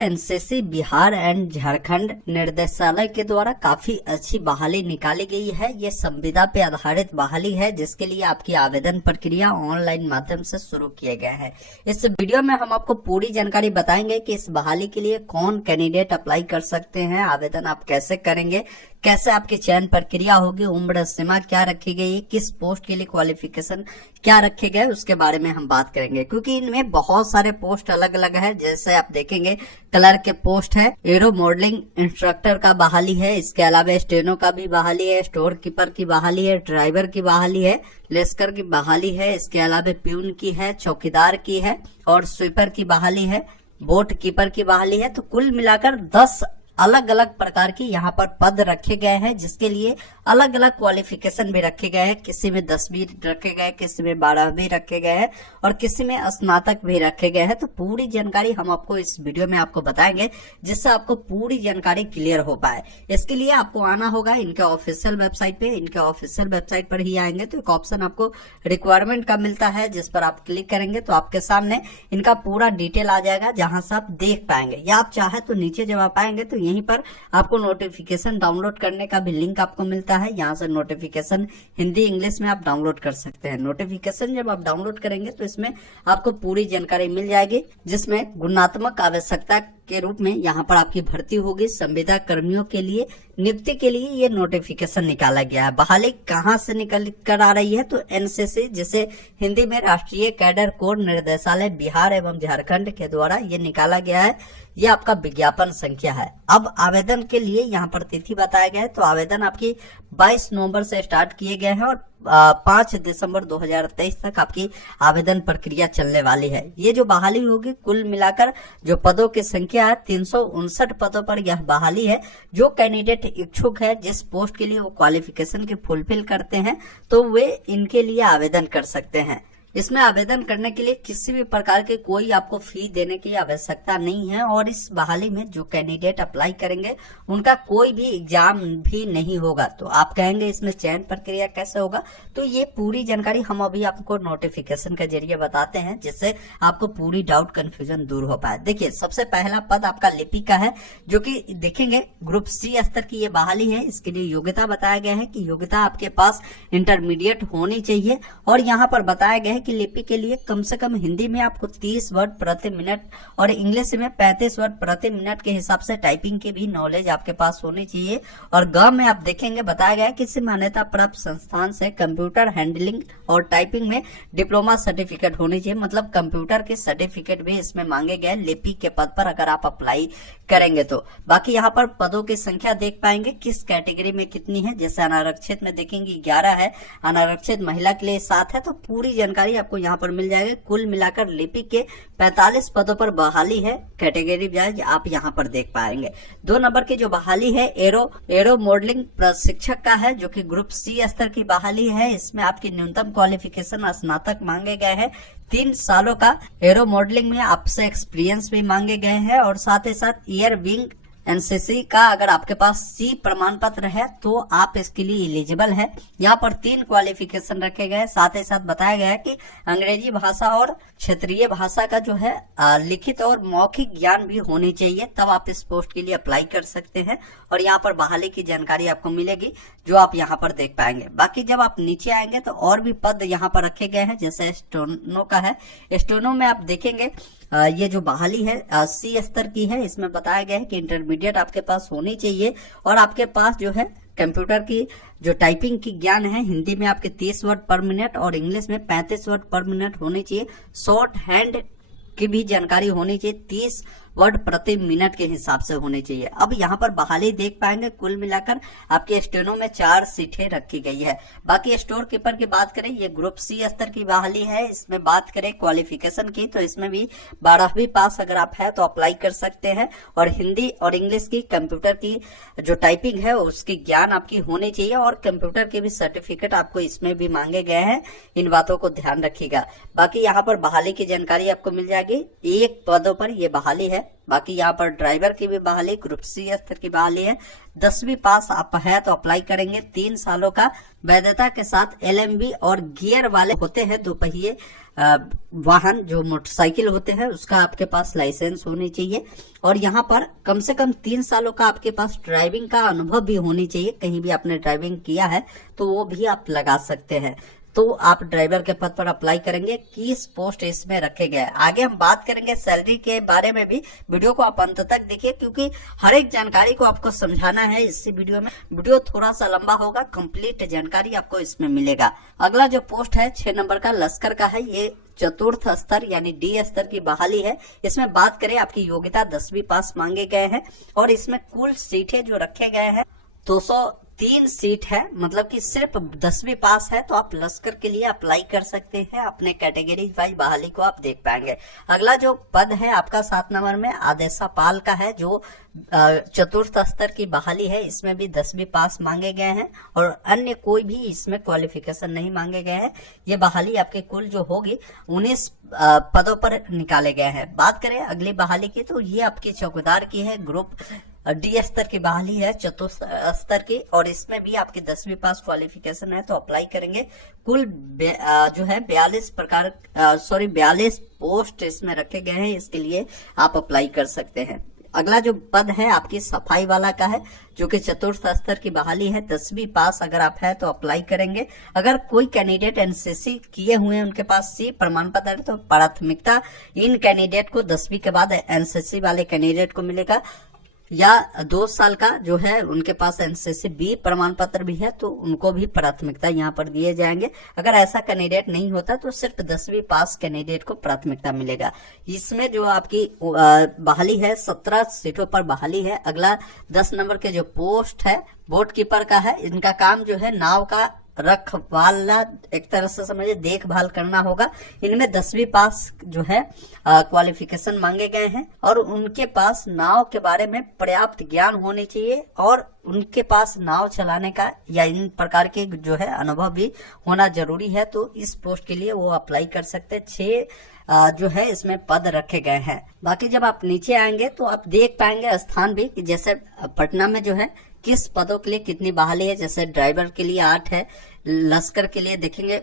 NCC Bihar and Jharkhand निर्देशालय के द्वारा काफी अच्छी बहाली निकाली गई है। ये संविदा पे आधारित बहाली है, जिसके लिए आपकी आवेदन प्रक्रिया ऑनलाइन माध्यम से शुरू किया गया है। इस वीडियो में हम आपको पूरी जानकारी बताएंगे कि इस बहाली के लिए कौन कैंडिडेट अप्लाई कर सकते हैं, आवेदन आप कैसे करेंगे, कैसे आपकी चयन प्रक्रिया होगी, उम्र सीमा क्या रखी गई है, किस पोस्ट के लिए क्वालिफिकेशन क्या रखे गए, उसके बारे में हम बात करेंगे। क्योंकि इनमें बहुत सारे पोस्ट अलग अलग है। जैसे आप देखेंगे क्लर्क के पोस्ट है, एरो मॉडलिंग इंस्ट्रक्टर का बहाली है, इसके अलावा स्टेनो का भी बहाली है, स्टोर कीपर की बहाली है, ड्राइवर की बहाली है, लेस्कर की बहाली है, इसके अलावा प्यून की है, चौकीदार की है और स्वीपर की बहाली है, बोट कीपर की बहाली है। तो कुल मिलाकर 10 अलग अलग प्रकार की यहाँ पर पद रखे गए हैं, जिसके लिए अलग अलग क्वालिफिकेशन भी रखे गए हैं। किसी में 10वीं रखे गए, किसी में 12वीं रखे गए हैं और किसी में स्नातक भी रखे गए हैं। तो पूरी जानकारी हम आपको इस वीडियो में आपको बताएंगे, जिससे आपको पूरी जानकारी क्लियर हो पाए। इसके लिए आपको आना होगा इनके ऑफिशियल वेबसाइट पे। इनके ऑफिशियल वेबसाइट पर ही आएंगे तो एक ऑप्शन आपको रिक्वायरमेंट का मिलता है, जिस पर आप क्लिक करेंगे तो आपके सामने इनका पूरा डिटेल आ जाएगा, जहां से आप देख पाएंगे। या आप चाहे तो नीचे जब आप आएंगे तो यहीं पर आपको नोटिफिकेशन डाउनलोड करने का भी लिंक आपको मिलता है। यहाँ से नोटिफिकेशन हिंदी इंग्लिश में आप डाउनलोड कर सकते हैं। नोटिफिकेशन जब आप डाउनलोड करेंगे तो इसमें आपको पूरी जानकारी मिल जाएगी, जिसमें गुणात्मक आवश्यकता के रूप में यहाँ पर आपकी भर्ती होगी। संविदा कर्मियों के लिए नियुक्ति के लिए ये नोटिफिकेशन निकाला गया है। बहाली कहाँ से निकल कर आ रही है? तो एनसीसी, जिसे हिंदी में राष्ट्रीय कैडर कोर निर्देशालय बिहार एवं झारखंड के द्वारा ये निकाला गया है। ये आपका विज्ञापन संख्या है। अब आवेदन के लिए यहाँ पर तिथि बताया गया है। तो आवेदन आपकी 22 नवंबर से स्टार्ट किए गए हैं और 5 दिसंबर 2023 तक आपकी आवेदन प्रक्रिया चलने वाली है। ये जो बहाली होगी, कुल मिलाकर जो पदों की संख्या है 359 पदों पर यह बहाली है। जो कैंडिडेट इच्छुक है, जिस पोस्ट के लिए वो क्वालिफिकेशन के फुलफिल करते हैं, तो वे इनके लिए आवेदन कर सकते हैं। इसमें आवेदन करने के लिए किसी भी प्रकार के कोई आपको फी देने की आवश्यकता नहीं है और इस बहाली में जो कैंडिडेट अप्लाई करेंगे उनका कोई भी एग्जाम भी नहीं होगा। तो आप कहेंगे इसमें चयन प्रक्रिया कैसे होगा? तो ये पूरी जानकारी हम अभी आपको नोटिफिकेशन के जरिए बताते हैं, जिससे आपको पूरी डाउट कंफ्यूजन दूर हो पाए। देखिए, सबसे पहला पद आपका लिपि का है, जो कि देखेंगे ग्रुप सी स्तर की ये बहाली है। इसके लिए योग्यता बताया गया है कि योग्यता आपके पास इंटरमीडिएट होनी चाहिए और यहाँ पर बताया गया है कि लिपि के लिए कम से कम हिंदी में आपको 30 वर्ड प्रति मिनट और इंग्लिश में 35 वर्ड प्रति मिनट के हिसाब से टाइपिंग की भी नॉलेज आपके पास होनी चाहिए। और ग में आप देखेंगे बताया गया है किसी मान्यता प्राप्त संस्थान से कंप्यूटर हैंडलिंग और टाइपिंग में डिप्लोमा सर्टिफिकेट होनी चाहिए। मतलब कंप्यूटर के सर्टिफिकेट भी इसमें मांगे गए लिपि के पद पर, अगर आप अप्लाई करेंगे तो। बाकी यहाँ पर पदों की संख्या देख पाएंगे किस कैटेगरी में कितनी है। जैसे अनारक्षित में देखेंगे 11 है, अनारक्षित महिला के लिए 7 है। तो पूरी जानकारी आपको यहाँ पर मिल जाएगा। कुल मिलाकर लिपि के 45 पदों पर बहाली है। कैटेगरी वाइज आप यहाँ पर देख पाएंगे। 2 नंबर की जो बहाली है एरो मॉडलिंग प्रशिक्षक का है, जो कि ग्रुप सी स्तर की बहाली है। इसमें आपकी न्यूनतम क्वालिफिकेशन स्नातक मांगे गए हैं। 3 सालों का एरो मॉडलिंग में आपसे एक्सपीरियंस भी मांगे गए हैं और साथ ही साथ ईयर विंग एनसीसी का अगर आपके पास सी प्रमाण पत्र है तो आप इसके लिए एलिजिबल है। यहाँ पर 3 क्वालिफिकेशन रखे गए। साथ ही साथ बताया गया है कि अंग्रेजी भाषा और क्षेत्रीय भाषा का जो है लिखित और मौखिक ज्ञान भी होनी चाहिए, तब आप इस पोस्ट के लिए अप्लाई कर सकते हैं। और यहाँ पर बहाली की जानकारी आपको मिलेगी, जो आप यहाँ पर देख पाएंगे। बाकी जब आप नीचे आएंगे तो और भी पद यहाँ पर रखे गए हैं। जैसे स्टेनो का है, स्टेनो में आप देखेंगे ये जो बहाली है सी स्तर की है। इसमें बताया गया है कि इंटरमीडिएट आपके पास होनी चाहिए और आपके पास जो है कंप्यूटर की जो टाइपिंग की ज्ञान है, हिंदी में आपके 30 वर्ड पर मिनट और इंग्लिश में 35 वर्ड पर मिनट होनी चाहिए। शॉर्ट हैंड की भी जानकारी होनी चाहिए, 30 वर्ड प्रति मिनट के हिसाब से होनी चाहिए। अब यहाँ पर बहाली देख पाएंगे, कुल मिलाकर आपके स्टेनो में 4 सीटें रखी गई है। बाकी स्टोर कीपर की बात करें, ये ग्रुप सी स्तर की बहाली है। इसमें बात करें क्वालिफिकेशन की, तो इसमें भी 12वीं पास अगर आप है तो अप्लाई कर सकते हैं। और हिंदी और इंग्लिश की कंप्यूटर की जो टाइपिंग है उसकी ज्ञान आपकी होनी चाहिए और कंप्यूटर के भी सर्टिफिकेट आपको इसमें भी मांगे गए हैं। इन बातों को ध्यान रखिएगा। बाकी यहाँ पर बहाली की जानकारी आपको मिल जाएगी। 1 पदों पर यह बहाली है। है। बाकी यहाँ पर ड्राइवर की भी बहाली, ग्रुप सी स्तर की बहाली है। 10वीं पास आप है तो अप्लाई करेंगे। 3 सालों का वैधता के साथ LMB और गियर वाले होते हैं 2 पहिए वाहन जो मोटरसाइकिल होते हैं, उसका आपके पास लाइसेंस होनी चाहिए। और यहाँ पर कम से कम 3 सालों का आपके पास ड्राइविंग का अनुभव भी होनी चाहिए। कहीं भी आपने ड्राइविंग किया है तो वो भी आप लगा सकते हैं। तो आप ड्राइवर के पद पर अप्लाई करेंगे। 21 पोस्ट इसमें रखे गए। आगे हम बात करेंगे सैलरी के बारे में भी। वीडियो को आप अंत तक देखिए क्योंकि हर एक जानकारी को आपको समझाना है इसी वीडियो में। वीडियो थोड़ा सा लंबा होगा, कंप्लीट जानकारी आपको इसमें मिलेगा। अगला जो पोस्ट है 6 नंबर का लश्कर का है। ये चतुर्थ स्तर यानी D स्तर की बहाली है। इसमें बात करें आपकी योग्यता 10वीं पास मांगे गए हैं और इसमें कुल सीटें जो रखे गए हैं 203 सीट है। मतलब कि सिर्फ 10वीं पास है तो आप लश्कर के लिए अप्लाई कर सकते हैं। अपने कैटेगरी वाइज बहाली को आप देख पाएंगे। अगला जो पद है आपका 7 नंबर में आदेशापाल का है, जो चतुर्थ स्तर की बहाली है। इसमें भी 10वीं पास मांगे गए हैं और अन्य कोई भी इसमें क्वालिफिकेशन नहीं मांगे गए हैं। ये बहाली आपके कुल जो होगी 19 पदों पर निकाले गए हैं। बात करें अगली बहाली की तो ये आपकी चौकीदार की है। ग्रुप D स्तर की बहाली है, चतुर्थ स्तर की, और इसमें भी आपकी 10वीं पास क्वालिफिकेशन है तो अप्लाई करेंगे। कुल जो है 42 पोस्ट इसमें रखे गए हैं। इसके लिए आप अप्लाई कर सकते हैं। अगला जो पद है आपकी सफाई वाला का है, जो कि चतुर्थ स्तर की बहाली है। 10वीं पास अगर आप है तो अप्लाई करेंगे। अगर कोई कैंडिडेट NCC किए हुए हैं, उनके पास C प्रमाण पत्र है तो प्राथमिकता इन कैंडिडेट को 10वीं के बाद NCC वाले कैंडिडेट को मिलेगा। या 2 साल का जो है उनके पास NCC B प्रमाण पत्र भी है तो उनको भी प्राथमिकता यहाँ पर दिए जाएंगे। अगर ऐसा कैंडिडेट नहीं होता तो सिर्फ 10वीं पास कैंडिडेट को प्राथमिकता मिलेगा। इसमें जो आपकी बहाली है 17 सीटों पर बहाली है। अगला 10 नंबर के जो पोस्ट है बोट कीपर का है। इनका काम जो है नाव का रखवाला, एक तरह से समझिए देखभाल करना होगा। इनमें 10वीं पास जो है क्वालिफिकेशन मांगे गए हैं और उनके पास नाव के बारे में पर्याप्त ज्ञान होने चाहिए और उनके पास नाव चलाने का या इन प्रकार के जो है अनुभव भी होना जरूरी है। तो इस पोस्ट के लिए वो अप्लाई कर सकते हैं। 6 जो है इसमें पद रखे गए हैं। बाकी जब आप नीचे आएंगे तो आप देख पाएंगे स्थान भी कि जैसे पटना में जो है किस पदों के लिए कितनी बहाली है। जैसे ड्राइवर के लिए 8 है, लश्कर के लिए देखेंगे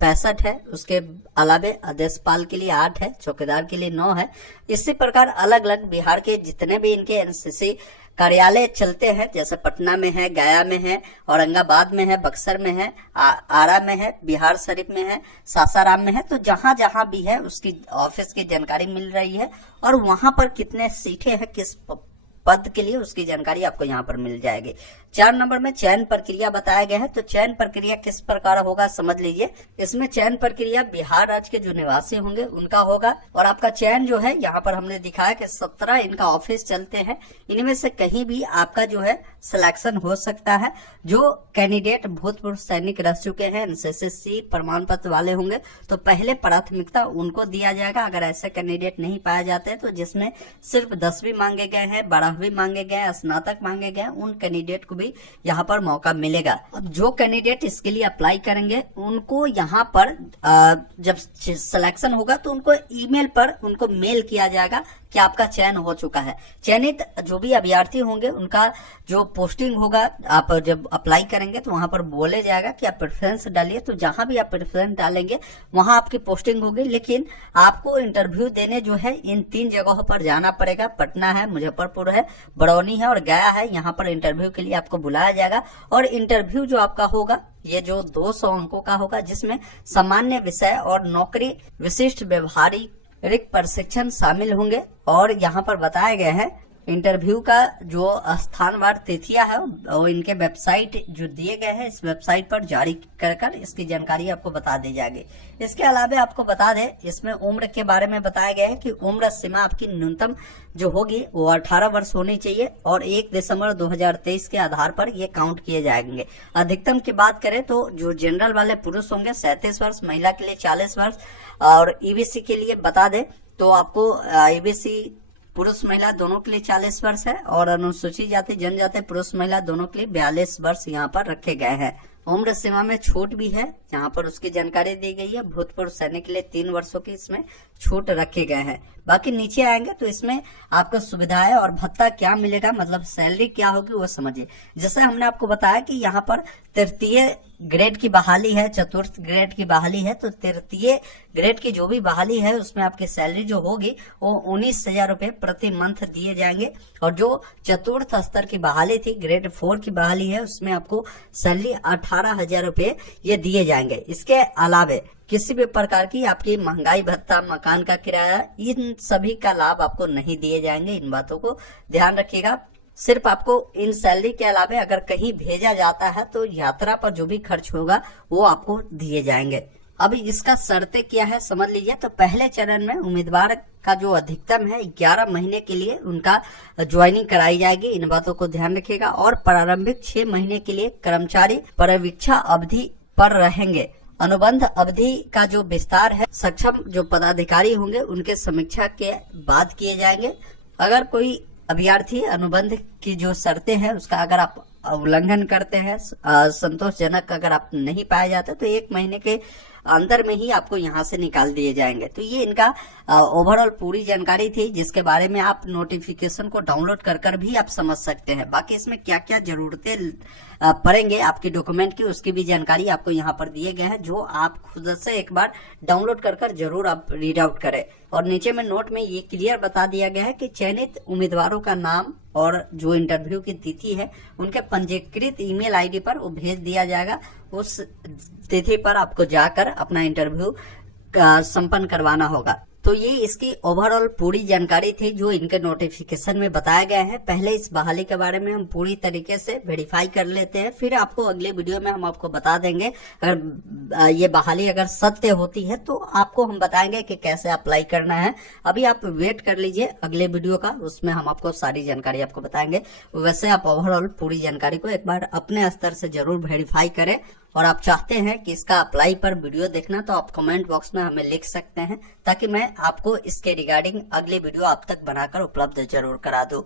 65 है, उसके अलावे आदेशपाल के लिए 8 है, चौकीदार के लिए 9 है। इसी प्रकार अलग अलग बिहार के जितने भी इनके NCC कार्यालय चलते हैं, जैसे पटना में है, गया में है, औरंगाबाद में है, बक्सर में है, आरा में है, बिहार शरीफ में है, सासाराम में है। तो जहां जहां भी है उसकी ऑफिस की जानकारी मिल रही है और वहां पर कितने सीटें हैं किस पद के लिए उसकी जानकारी आपको यहाँ पर मिल जाएगी। 4 नंबर में चयन प्रक्रिया बताया गया है। तो चयन प्रक्रिया किस प्रकार होगा समझ लीजिए। इसमें चयन प्रक्रिया बिहार राज्य के जो निवासी होंगे उनका होगा और आपका चयन जो है यहाँ पर हमने दिखाया कि 17 इनका ऑफिस चलते हैं। इनमें से कहीं भी आपका जो है सिलेक्शन हो सकता है। जो कैंडिडेट भूतपूर्व सैनिक रह चुके हैं, NCC प्रमाण पत्र वाले होंगे तो पहले प्राथमिकता उनको दिया जाएगा। अगर ऐसे कैंडिडेट नहीं पाए जाते तो जिसमें सिर्फ 10वीं मांगे गए हैं, 12वीं मांगे गए, स्नातक मांगे गए, उन कैंडिडेट को भी यहाँ पर मौका मिलेगा। अब जो कैंडिडेट इसके लिए अप्लाई करेंगे उनको यहाँ पर जब सिलेक्शन होगा तो उनको ईमेल पर उनको मेल किया जाएगा कि आपका चयन हो चुका है। चयनित जो भी अभ्यर्थी होंगे उनका जो पोस्टिंग होगा, आप जब अप्लाई करेंगे तो वहां पर बोले जाएगा कि आप प्रेफरेंस डालिए। तो जहां भी आप प्रेफरेंस डालेंगे वहां आपकी पोस्टिंग होगी। लेकिन आपको इंटरव्यू देने जो है इन 3 जगहों पर जाना पड़ेगा। पटना है, मुजफ्फरपुर है, बरौनी है और गया है। यहाँ पर इंटरव्यू के लिए आपको बुलाया जाएगा और इंटरव्यू जो आपका होगा ये जो 200 अंकों का होगा, जिसमें सामान्य विषय और नौकरी विशिष्ट व्यवहारिक प्रशिक्षण शामिल होंगे। और यहाँ पर बताए गए हैं इंटरव्यू का जो स्थानवार तिथियां है वो इनके वेबसाइट जो दिए गए हैं इस वेबसाइट पर जारी कर इसकी जानकारी आपको बता दी जाएगी। इसके अलावा आपको बता दें इसमें उम्र के बारे में बताया गया है कि उम्र सीमा आपकी न्यूनतम जो होगी वो 18 वर्ष होनी चाहिए और 1 दिसंबर 2023 के आधार पर ये काउंट किए जाएंगे। अधिकतम की बात करें तो जो जनरल वाले पुरुष होंगे 37 वर्ष, महिला के लिए 40 वर्ष और EBC के लिए बता दें तो आपको EBC पुरुष महिला दोनों के लिए 40 वर्ष है और अनुसूचित जाति जनजाति पुरुष महिला दोनों के लिए 42 वर्ष यहाँ पर रखे गए हैं। उम्र सीमा में छूट भी है, यहाँ पर उसकी जानकारी दी गई है। भूतपूर्व सैनिक के लिए 3 वर्षों की इसमें छूट रखे गए हैं। बाकी नीचे आएंगे तो इसमें आपको सुविधाएं और भत्ता क्या मिलेगा, मतलब सैलरी क्या होगी वो समझिए। जैसे हमने आपको बताया कि यहाँ पर तृतीय ग्रेड की बहाली है, चतुर्थ ग्रेड की बहाली है, तो तृतीय ग्रेड की जो भी बहाली है उसमें आपकी सैलरी जो होगी वो 19,000 रुपए प्रति मंथ दिए जाएंगे। और जो चतुर्थ स्तर की बहाली थी, ग्रेड 4 की बहाली है, उसमें आपको सैलरी 18,000 रुपए ये दिए जाएंगे। इसके अलावे किसी भी प्रकार की आपकी महंगाई भत्ता, मकान का किराया, इन सभी का लाभ आपको नहीं दिए जाएंगे। इन बातों को ध्यान रखिएगा। सिर्फ आपको इन सैलरी के अलावा अगर कहीं भेजा जाता है तो यात्रा पर जो भी खर्च होगा वो आपको दिए जाएंगे। अब इसका शर्तें क्या है समझ लीजिए। तो पहले चरण में उम्मीदवार का जो अधिकतम है 11 महीने के लिए उनका ज्वाइनिंग कराई जाएगी, इन बातों को ध्यान रखिएगा। और प्रारंभिक 6 महीने के लिए कर्मचारी परिवीक्षा अवधि पर रहेंगे। अनुबंध अवधि का जो विस्तार है सक्षम जो पदाधिकारी होंगे उनके समीक्षा के बाद किए जाएंगे। अगर कोई अभ्यर्थी अनुबंध की जो शर्तें हैं उसका अगर आप उल्लंघन करते हैं, संतोषजनक अगर आप नहीं पाए जाते, तो 1 महीने के अंदर में ही आपको यहाँ से निकाल दिए जाएंगे। तो ये इनका ओवरऑल पूरी जानकारी थी, जिसके बारे में आप नोटिफिकेशन को डाउनलोड कर भी आप समझ सकते हैं। बाकी इसमें क्या क्या जरूरतें पड़ेंगे आपकी डॉक्यूमेंट की, उसकी भी जानकारी आपको यहाँ पर दिए गए हैं, जो आप खुद से एक बार डाउनलोड कर जरूर आप रीड आउट करें। और नीचे में नोट में ये क्लियर बता दिया गया है कि चयनित उम्मीदवारों का नाम और जो इंटरव्यू की तिथि है उनके पंजीकृत ईमेल आईडी पर वो भेज दिया जाएगा। उस तिथि पर आपको जाकर अपना इंटरव्यू संपन्न करवाना होगा। तो ये इसकी ओवरऑल पूरी जानकारी थी जो इनके नोटिफिकेशन में बताया गया है। पहले इस बहाली के बारे में हम पूरी तरीके से वेरीफाई कर लेते हैं, फिर आपको अगले वीडियो में हम आपको बता देंगे। अगर ये बहाली अगर सत्य होती है तो आपको हम बताएंगे कि कैसे अप्लाई करना है। अभी आप वेट कर लीजिए अगले वीडियो का, उसमें हम आपको सारी जानकारी आपको बताएंगे। वैसे आप ओवरऑल पूरी जानकारी को एक बार अपने स्तर से जरूर वेरीफाई करें। और आप चाहते हैं कि इसका अप्लाई पर वीडियो देखना तो आप कमेंट बॉक्स में हमें लिख सकते हैं, ताकि मैं आपको इसके रिगार्डिंग अगले वीडियो आप तक बनाकर उपलब्ध जरूर करा दूं।